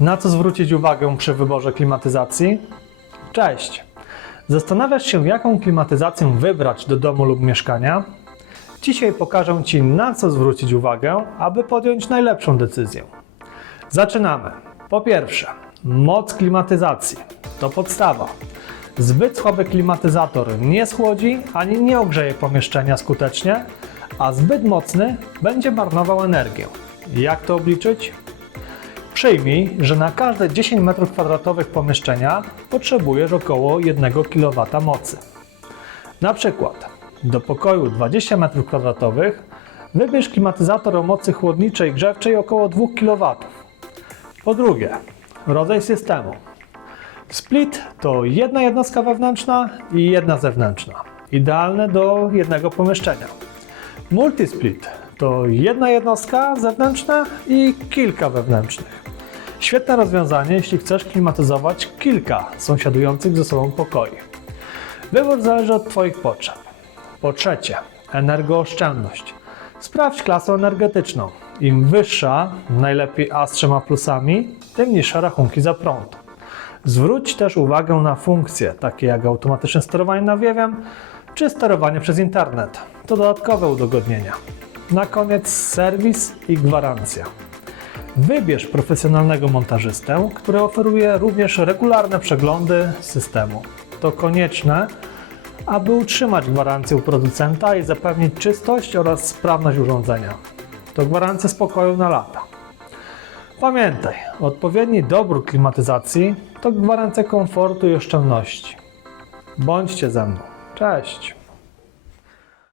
Na co zwrócić uwagę przy wyborze klimatyzacji? Cześć! Zastanawiasz się, jaką klimatyzację wybrać do domu lub mieszkania? Dzisiaj pokażę Ci, na co zwrócić uwagę, aby podjąć najlepszą decyzję. Zaczynamy. Po pierwsze, moc klimatyzacji to podstawa. Zbyt słaby klimatyzator nie schłodzi ani nie ogrzeje pomieszczenia skutecznie, a zbyt mocny będzie marnował energię. Jak to obliczyć? Przyjmij, że na każde 10 m2 pomieszczenia potrzebujesz około 1 kW mocy. Na przykład do pokoju 20 m2 wybierz klimatyzator o mocy chłodniczej grzewczej około 2 kW. Po drugie, rodzaj systemu. Split to jedna jednostka wewnętrzna i jedna zewnętrzna, idealne do jednego pomieszczenia. Multisplit to jedna jednostka zewnętrzna i kilka wewnętrznych. Świetne rozwiązanie, jeśli chcesz klimatyzować kilka sąsiadujących ze sobą pokoi. Wybór zależy od Twoich potrzeb. Po trzecie, energooszczędność. Sprawdź klasę energetyczną. Im wyższa, najlepiej A z trzema plusami, tym niższe rachunki za prąd. Zwróć też uwagę na funkcje, takie jak automatyczne sterowanie nawiewem czy sterowanie przez internet. To dodatkowe udogodnienia. Na koniec serwis i gwarancja. Wybierz profesjonalnego montażystę, który oferuje również regularne przeglądy systemu. To konieczne, aby utrzymać gwarancję u producenta i zapewnić czystość oraz sprawność urządzenia. To gwarancja spokoju na lata. Pamiętaj, odpowiedni dobór klimatyzacji to gwarancja komfortu i oszczędności. Bądźcie ze mną. Cześć!